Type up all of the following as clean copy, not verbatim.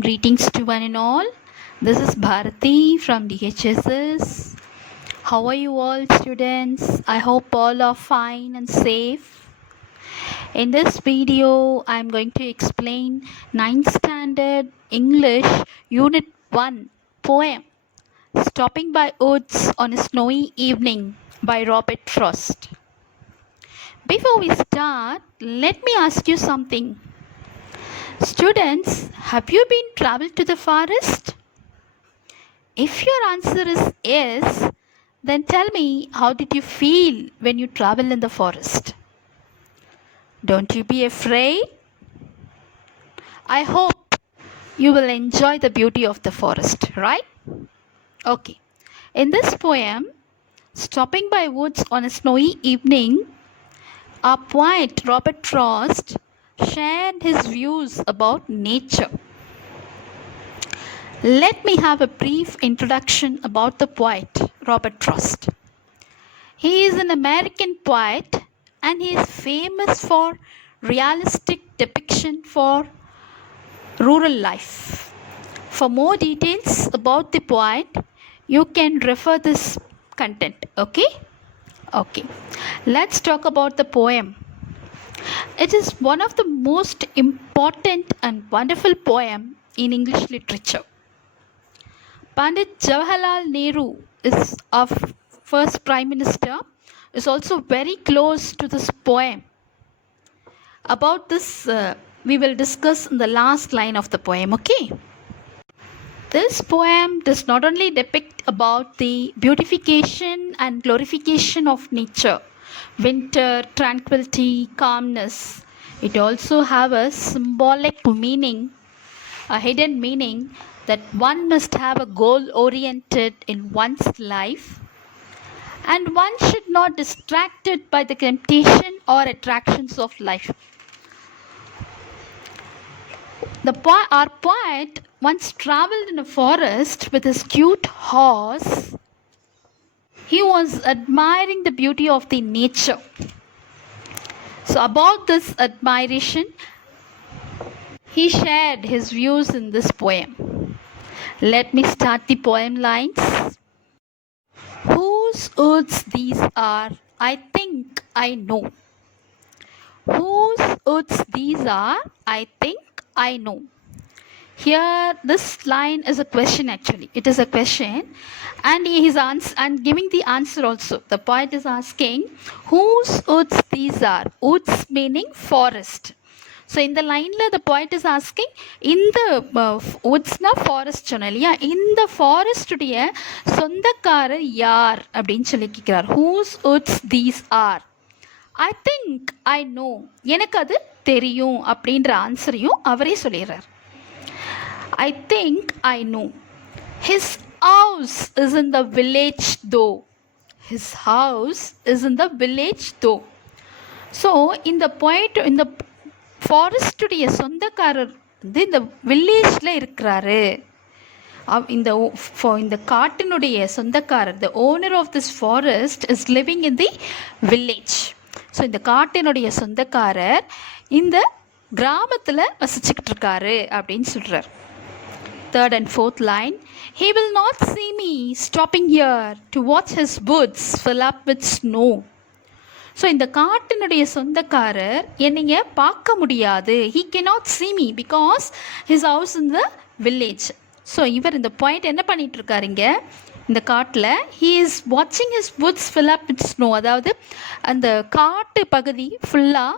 Greetings to one and all. This is Bharati from DHSS. How are you all, students? I hope all are fine and safe. In this video, I'm going to explain 9th Standard English Unit 1 poem Stopping by Woods on a Snowy Evening by Robert Frost. Before we start, let me ask you something. Students, have you been traveled to the forest? If your answer is yes, then tell me, how did you feel when you travel in the forest? Don't you be afraid? I hope you will enjoy the beauty of the forest, right? Okay. In this poem, Stopping by Woods on a Snowy Evening, our poet Robert Frost shared his views about nature. Let me have a brief introduction about the poet Robert Frost. He is an American poet and he is famous for realistic depiction for rural life. For more details about the poet, you can refer this content, okay? Okay. Let's talk about the poem. It is one of the most important and wonderful poem in English literature. Pandit Jawaharlal Nehru is our first Prime Minister, is also very close to this poem. About this, we will discuss in the last line of the poem, okay? This poem does not only depict about the beautification and glorification of nature, winter, tranquility, calmness. It also have a symbolic meaning, a hidden meaning that one must have a goal oriented in one's life and one should not distracted by the temptation or attractions of life. Our poet once traveled in a forest with his cute horse. He was admiring the beauty of the nature. So about this admiration, he shared his views in this poem. Let me start the poem lines. Whose woods these are, I think I know. Whose woods these are, I think I know. Here, this line is a question actually. It is a question, and he is and giving the answer also. The poet is asking, whose woods these are? Woods meaning forest. So in the line, the poet is asking, in the woods na forest சொன்னலையா இந்த forest உடைய சொந்தக்காரர் யார் அப்படின்னு சொல்லி கேட்கிறார். Whose woods these are? I think I know. எனக்கு அது தெரியும் அப்படின்ற ஆன்சரையும் அவரே சொல்லிடுறார். I think I know. His house is in the village though. His house is in the village though. So in the point, in the forest உடைய சொந்தக்காரர் வந்து இந்த வில்லேஜில் இருக்கிறாரு. இந்த காட்டினுடைய சொந்தக்காரர், the owner of this forest is living in the village. So இந்த காட்டினுடைய சொந்தக்காரர் இந்த கிராமத்தில் வசிச்சுக்கிட்டு இருக்காரு அப்படின்னு சொல்கிறார். Third and fourth line, he will not see me stopping here to watch his woods fill up with snow. So இந்த காட்டினுடைய சொந்தக்காரர் என்னைய பார்க்க முடியாது. He cannot see me because his house in the village. So இவர் இந்த பாயிண்ட் என்ன பண்ணிட்டு இருக்காருங்க, இந்த காட்டில் he is watching his woods fill up with snow. அதாவது அந்த காட்டு பகுதி ஃபுல்லாக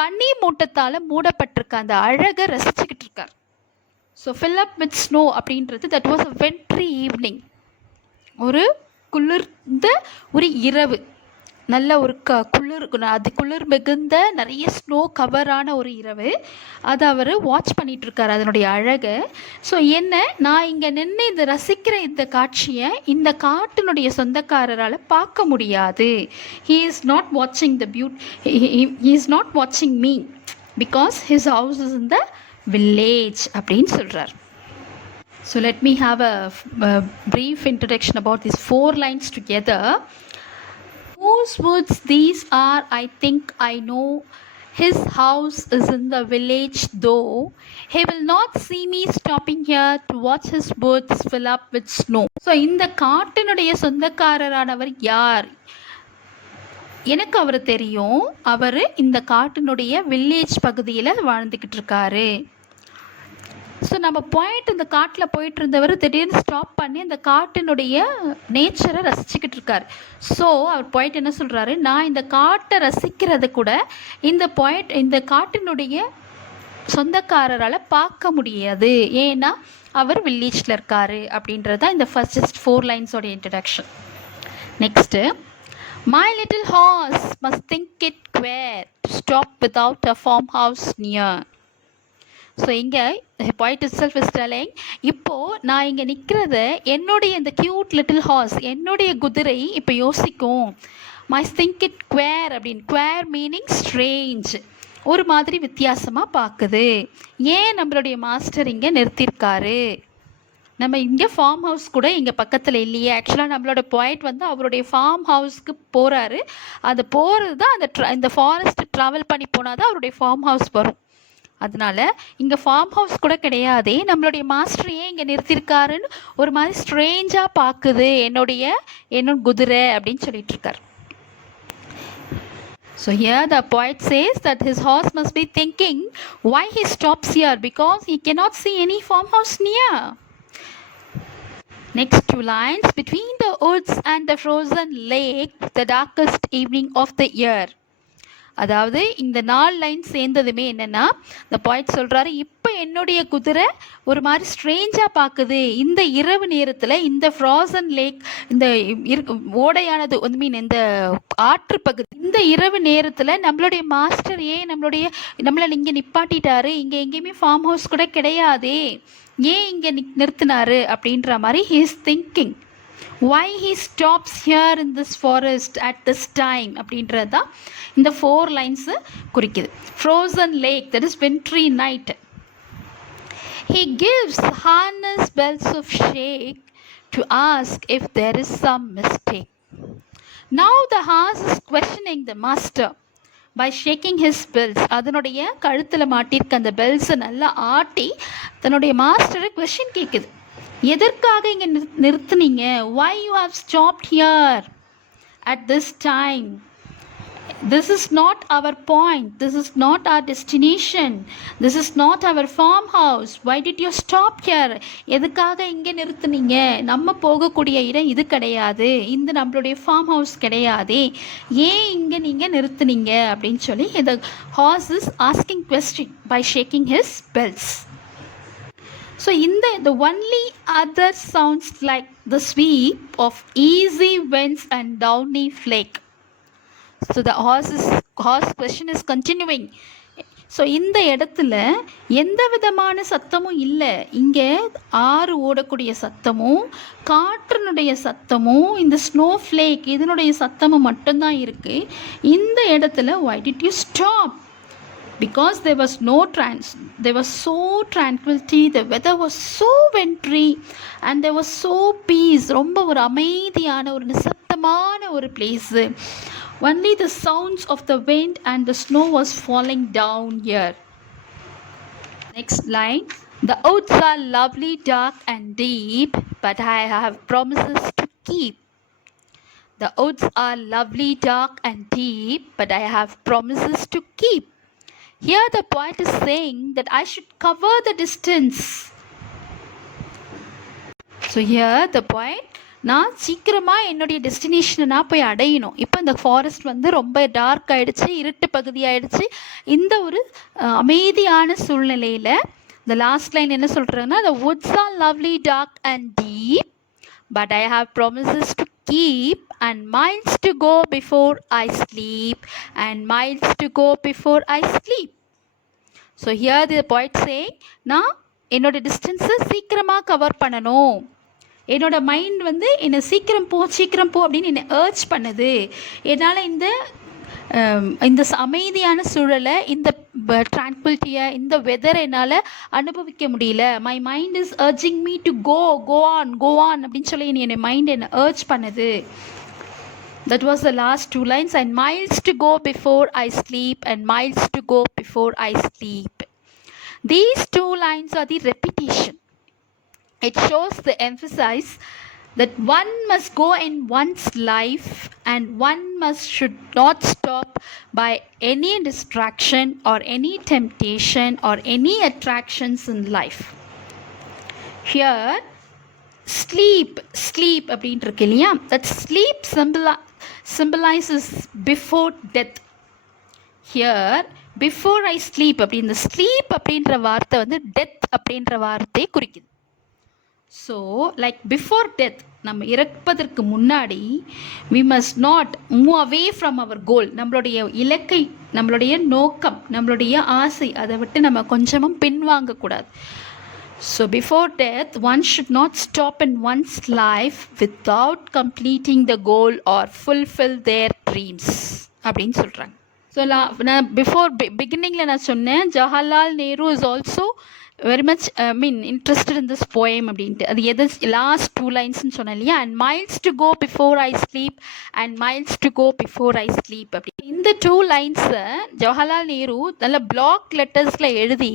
பனி மூட்டத்தால் மூடப்பட்டிருக்க அந்த அழகை ரசிச்சுக்கிட்டு இருக்கார். So fill up with snow அப்படின்றது that was a wintry evening. ஒரு குளிர்ந்த ஒரு இரவு, நல்ல ஒரு குளிர் மிகுந்த நிறைய ஸ்னோ கவரான ஒரு இரவு. அதை அவர் வாட்ச் பண்ணிகிட்ருக்கார் அதனுடைய அழகை. ஸோ என்ன, நான் இங்கே நின்று இந்த ரசிக்கிற இந்த காட்சியை இந்த காட்டினுடைய சொந்தக்காரரால் பார்க்க முடியாது. ஹீ இஸ் நாட் வாட்சிங் த ஹீ இஸ் நாட் வாட்சிங் me because his house is in the village அப்படின்னு சொல்கிறார். So let me have a brief introduction about these 4 lines together. Whose woods these are, I think I know. His house is in the village, though he will not see me stopping here to watch his boots fill up with snow. So இந்த காட்டினுடைய சொந்தக்காரரானவர் யார்? எனக்கு அவர் தெரியும். அவர் இந்த காட்டினுடைய வில்லேஜ் பகுதியில் வாழ்ந்துக்கிட்டு இருக்காரு. ஸோ நம்ம பாயிண்ட் இந்த காட்டில் போயிட்டு இருந்தவர் திடீர்னு ஸ்டாப் பண்ணி அந்த காட்டினுடைய நேச்சரை ரசிச்சுக்கிட்டு இருக்கார். ஸோ அவர் பாயிண்ட் என்ன சொல்கிறாரு, நான் இந்த காட்டை ரசிக்கிறது கூட இந்த காட்டினுடைய சொந்தக்காரரால் பார்க்க முடியாது, ஏன்னா அவர் வில்லேஜில் இருக்கார் அப்படின்றது தான் இந்த ஃபர்ஸ்ட் 4 லைன்ஸோட introduction. Next, my little horse must think it queer to stop without a farmhouse near. So இங்கே point itself is telling, இப்போது நான் இங்கே நிற்கிறத என்னுடைய இந்த க்யூட் லிட்டில் ஹார்ஸ், என்னுடைய குதிரை இப்போ யோசிக்கும். மஸ்ட் திங்க் இட் குவேர் அப்படின்னு. குவேர் மீனிங் ஸ்ட்ரேஞ்ச், ஒரு மாதிரி வித்தியாசமாக பார்க்குது. ஏன் நம்மளுடைய மாஸ்டர் இங்கே நிறுத்தியிருக்காரு? நம்ம இங்கே ஃபார்ம் ஹவுஸ் கூட இங்கே பக்கத்தில் இல்லையே. ஆக்சுவலாக நம்மளோட பாயிண்ட் வந்து அவருடைய ஃபார்ம் ஹவுஸ்க்கு போகிறாரு. அது போகிறது தான் இந்த ஃபாரஸ்ட் ட்ராவல் பண்ணி போனால் தான் அவருடைய ஃபார்ம் ஹவுஸ் வரும். அதனால இங்கே ஃபார்ம் ஹவுஸ் கூட கிடையாதே, நம்மளுடைய மாஸ்டர் ஏன் இங்கே நிறுத்தியிருக்காருன்னு ஒரு மாதிரி ஸ்ட்ரேஞ்சாக பார்க்குது என்னோட குதிரை அப்படின்னு சொல்லிட்டு இருக்கார். So here the poet says that his horse must be thinking why he stops here, because he cannot see any farmhouse near. Next 2 lines, between the woods and the frozen lake, the darkest evening of the year. அதாவது இந்த 4 லைன் சேர்ந்ததுமே என்னென்னா, இந்த பாயிண்ட் சொல்கிறாரு, இப்போ என்னுடைய குதிரை ஒரு மாதிரி ஸ்ட்ரேஞ்சாக பார்க்குது இந்த இரவு நேரத்தில். இந்த ஃப்ராசன் லேக், இந்த ஓடையானது இந்த ஆற்று பகுதி, இந்த இரவு நேரத்தில் நம்மளுடைய மாஸ்டர் ஏன் நம்மளை இங்கே நிப்பாட்டிட்டாரு, இங்கே எங்கேயுமே ஃபார்ம் ஹவுஸ் கூட கிடையாதே, ஏன் இங்கே நிறுத்தினாரு அப்படின்ற மாதிரி he is thinking. Why he stops here in this forest at this time அப்படின்றது தான் இந்த 4 லைன்ஸு குறிக்குது. Frozen lake, that is wintry night. He gives harness bells of shake to ask if there is some mistake. Now the horse is questioning the master by shaking his bells. அதனுடைய கழுத்தில் மாட்டியிருக்க அந்த பெல்ஸை நல்லா ஆட்டி தன்னுடைய மாஸ்டரை கொஸ்டின் கேட்குது. எதற்காக இங்கே நிறுத்துனீங்க? why you have stopped here at this time? This is not our point, this is not our destination, this is not our farmhouse. Why did you stop here? எதுக்காக இங்கே நிறுத்துனீங்க? நம்ம போகக்கூடிய இடம் இது கிடையாது, இந்த நம்மளுடைய ஃபார்ம் ஹவுஸ் கிடையாது, ஏன் இங்கே நீங்கள் நிறுத்துனீங்க அப்படின்னு சொல்லி the horse is asking question by shaking his bells. So the only other sounds like the sweep of easy winds and downy flake. So the horse question is continuing. So இந்த இடத்துல எந்த விதமான சத்தமும் இல்லை. இங்கே ஆறு ஓடக்கூடிய சத்தமும் காற்றினுடைய சத்தமும் இந்த ஸ்னோ ஃப்ளேக் இதனுடைய சத்தமும் மட்டும்தான் இருக்குது இந்த இடத்துல. why did you stop? Because there was so tranquility, the weather was so wintry and there was so peace. ரொம்ப ஒரு அமைதியான ஒரு நிசப்தமான ஒரு place. Only the sounds of the wind and the snow was falling down here. Next line, the woods are lovely, dark and deep, but I have promises to keep. The woods are lovely, dark and deep, but I have promises to keep. Here the poet is saying that I should cover the distance. So here the poet, நான் சீக்கிரமாக என்னுடைய டெஸ்டினேஷனை நான் போய் அடையணும். இப்போ இந்த ஃபாரஸ்ட் வந்து ரொம்ப டார்க் ஆகிடுச்சு, இருட்டு பகுதி ஆகிடுச்சு. இந்த ஒரு அமைதியான சூழ்நிலையில் இந்த லாஸ்ட் லைன் என்ன சொல்கிறேன்னா, the woods are lovely, dark and deep, but I have promises to keep and miles to go before I sleep and miles to go before I sleep. So here the poet saying, நான் என்னோட டிஸ்டன்ஸை சீக்கிரமாக கவர் பண்ணணும், என்னோட மைண்ட் வந்து என்னை சீக்கிரம் போ அப்படின்னு என்னை ஏர்ச் பண்ணுது. என்னால் இந்த அமைதியான சூழலை, இந்த ட்ரான்குவிலிட்டியை, இந்த வெதரை என்னால் அனுபவிக்க முடியல. My mind is urging me to go on அப்படின்னு சொல்லி என்னை மைண்ட் என்னை ஏர்ச் பண்ணுது. That was the last two lines. And miles to go before I sleep, and miles to go before I sleep. These two lines are the repetition. It shows the emphasis that one must go in one's life, and one should not stop by any distraction or any temptation or any attractions in life. Here, sleep அப்படின்ட்டு இருக்கு இல்லையா, that sleep symbolizes before death. Here, before I sleep அப்படி இந்த sleep அப்படின்ற வார்த்தை வந்து death அப்படின்ற வார்த்தையை குறிக்குது. ஸோ லைக் பிஃபோர் டெத், நம்ம இறப்பதற்கு முன்னாடி we must not move away from our goal. நம்மளுடைய இலக்கை, நம்மளுடைய நோக்கம், நம்மளுடைய ஆசை, அதை விட்டு நம்ம கொஞ்சமும் பின்வாங்கக்கூடாது. So before death one should not stop in one's life without completing the goal or fulfill their dreams அப்படின்னு சொல்கிறாங்க. ஸோ நான் பிஃபோர் பிகினிங்கில் நான் சொன்னேன், Jawaharlal Nehru is also very much interested in this poem அப்படின்ட்டு. அது எது லாஸ்ட் டூ லைன்ஸ்னு சொன்னேன் இல்லையா, and miles to go before I sleep and miles to go before I sleep அப்படி. இந்த டூ லைன்ஸை ஜவஹர்லால் நேரு நல்ல பிளாக் லெட்டர்ஸில் எழுதி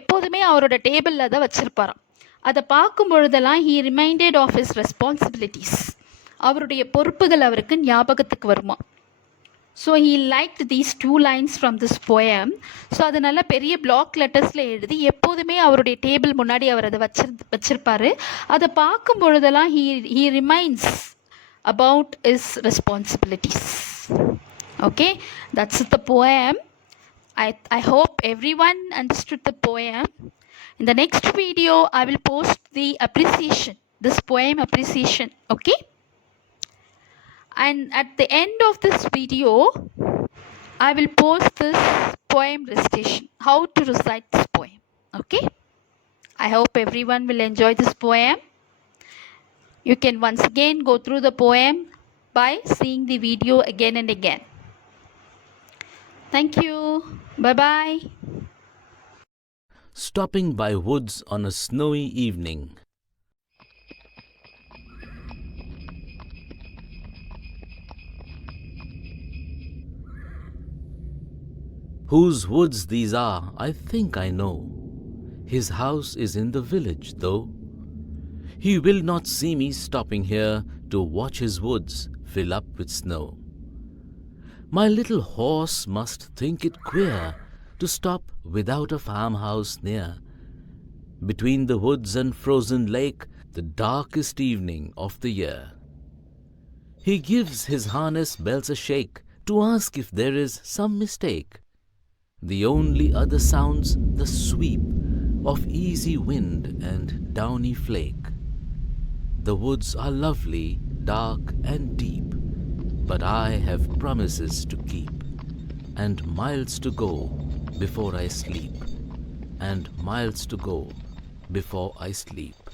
எப்போதுமே அவரோட டேபிளில் தான் வச்சுருப்பாராம். அதை பார்க்கும் பொழுதெல்லாம் he reminded of his responsibilities. அவருடைய பொறுப்புகள் அவருக்கு ஞாபகத்துக்கு வருமா. So he liked these two lines from this poem. So அது நல்ல பெரிய பிளாக் லெட்டர்ஸில் எழுதி எப்போதுமே அவருடைய டேபிள் முன்னாடி அவர் அதை வச்சிருப்பார். அதை பார்க்கும் பொழுதெல்லாம் he reminds about is responsibilities. Okay, that's the poem. I hope everyone understood the poem. In the next video, I will post the appreciation, this poem appreciation, okay? And at the end of this video, I will post this poem recitation, how to recite this poem, okay? I hope everyone will enjoy this poem. You can once again go through the poem by seeing the video again and again. Thank you. Bye-bye. Stopping by woods on a snowy evening. Whose woods these are, I think I know. His house is in the village, though. He will not see me stopping here to watch his woods fill up with snow. My little horse must think it queer to stop without a farmhouse near. Between the woods and frozen lake, the darkest evening of the year. He gives his harness bells a shake to ask if there is some mistake. The only other sounds the sweep of easy wind and downy flake. The woods are lovely, dark and deep, but I have promises to keep, and miles to go before I sleep, and miles to go before I sleep.